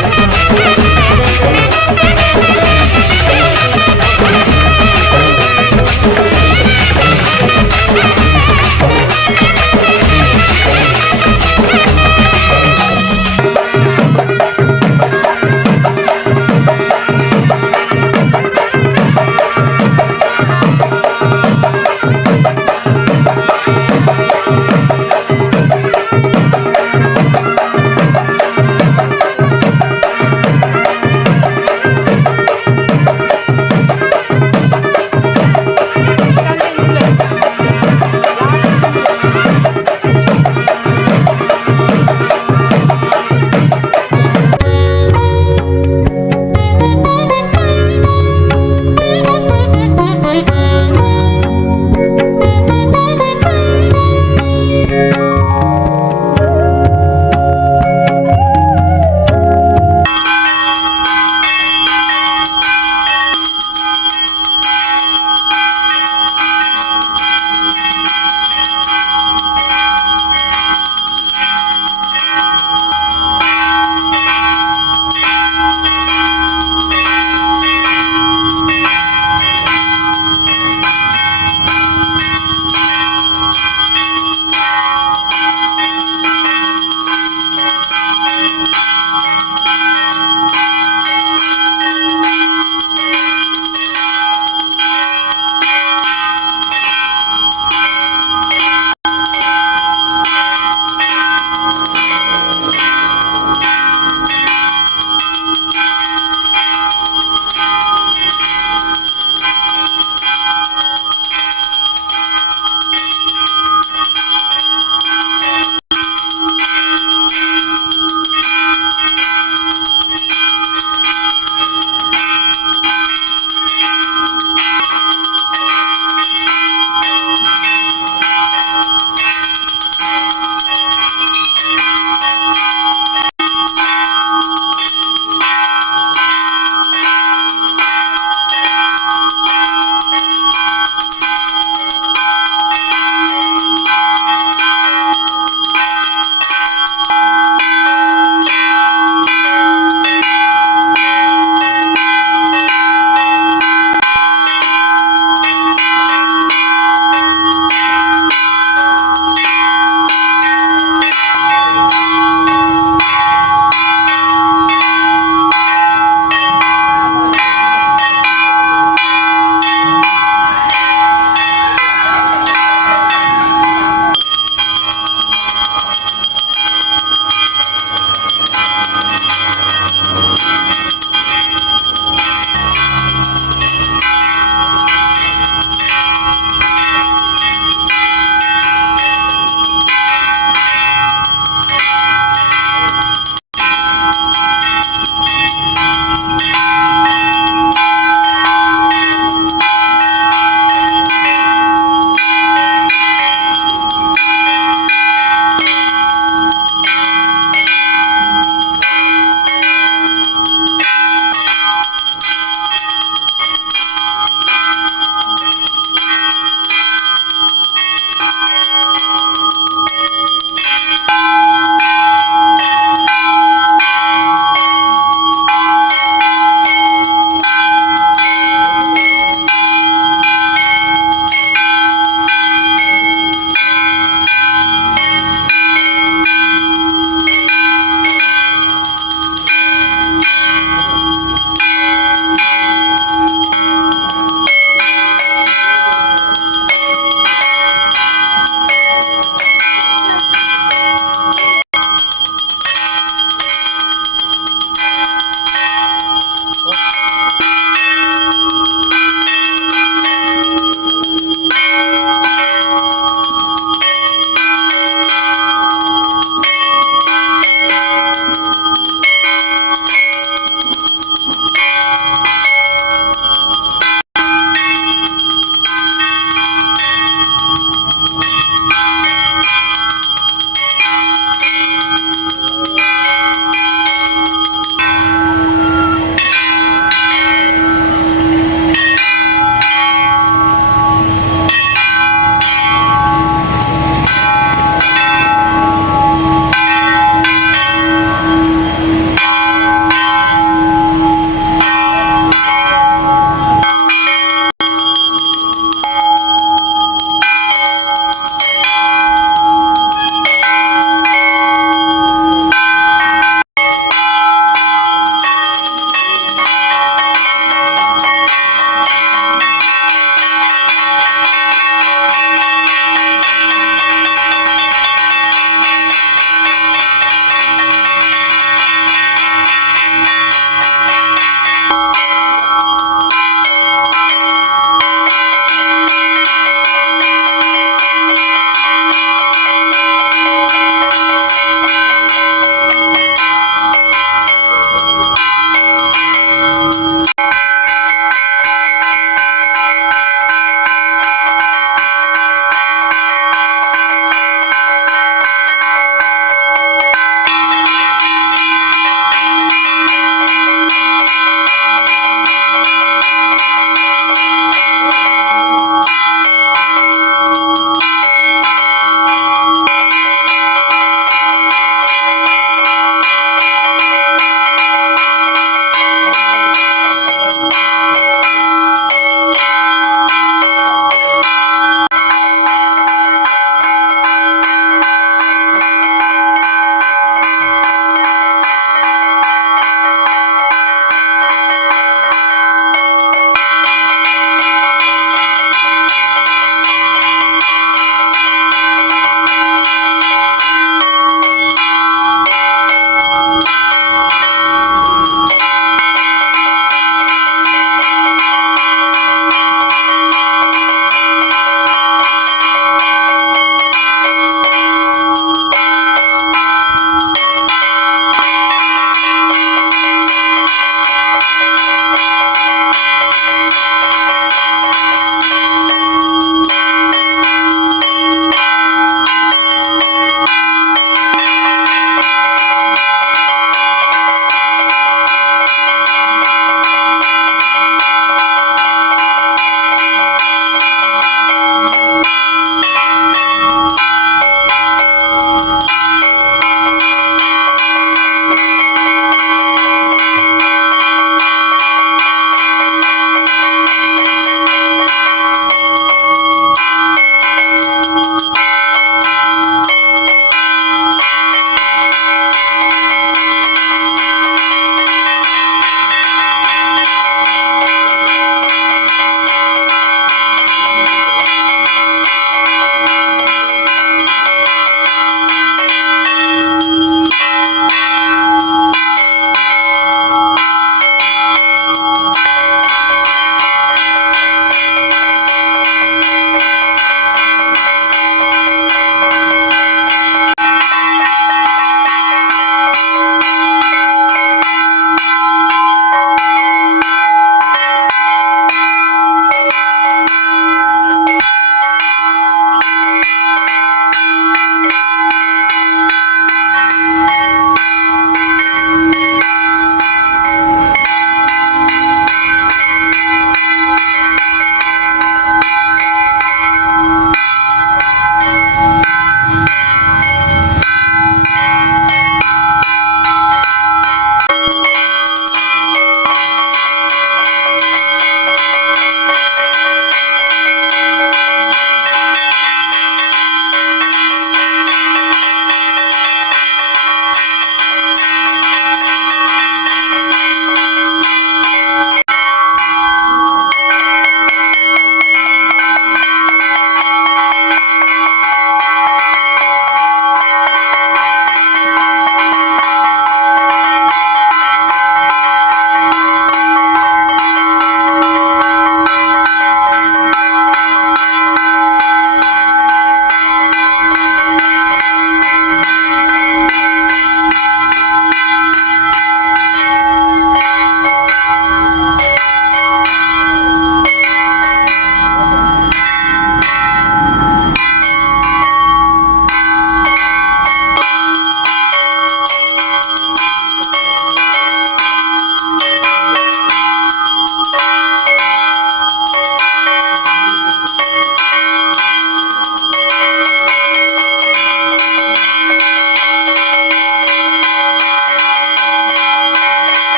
Thank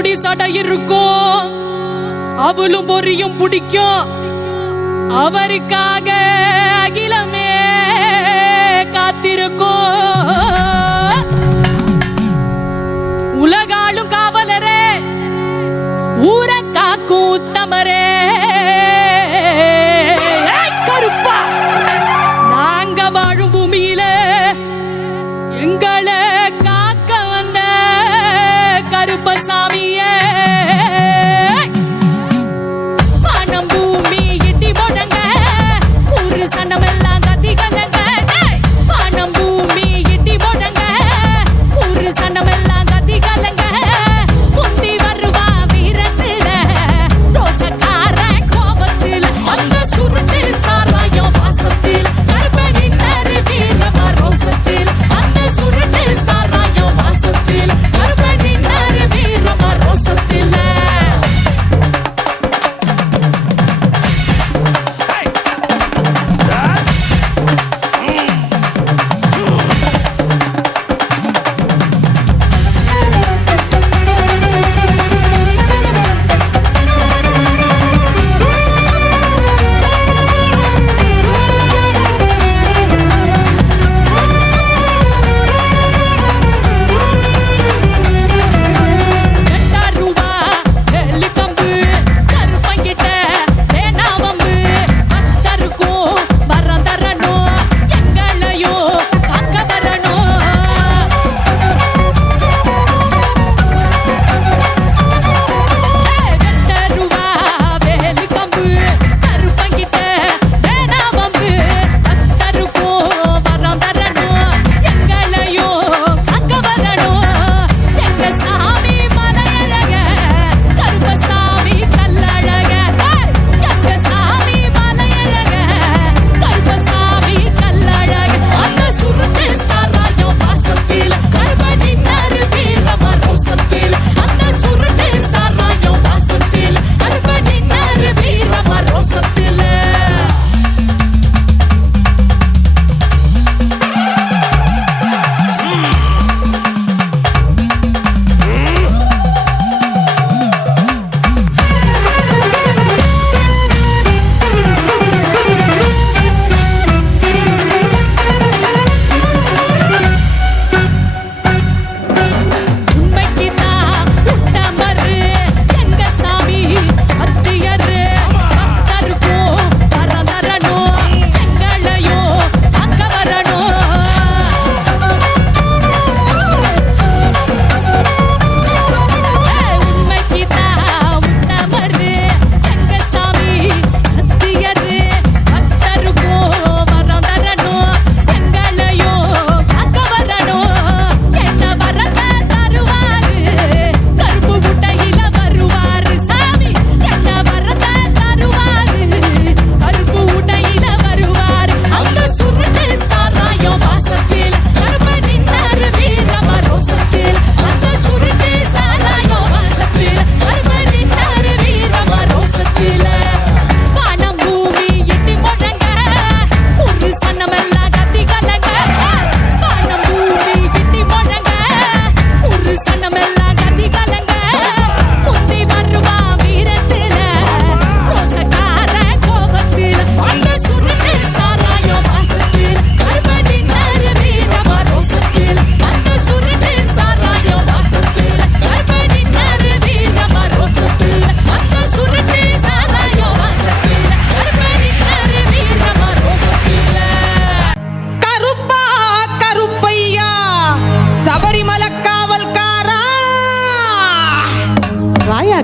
முடி சடை அவளும் பொரியும் பிடிக்கும் அவருக்காக அகிலமே காத்திருக்கும் உலகாலும் காவலரே ஊரை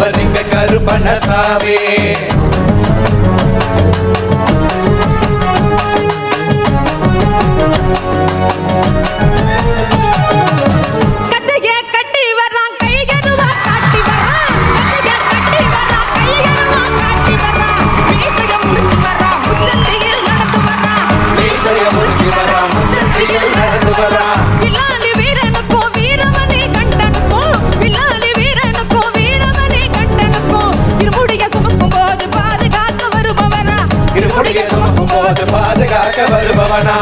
அவர் நீங்க கருப்பண்ண சாமி பாவனா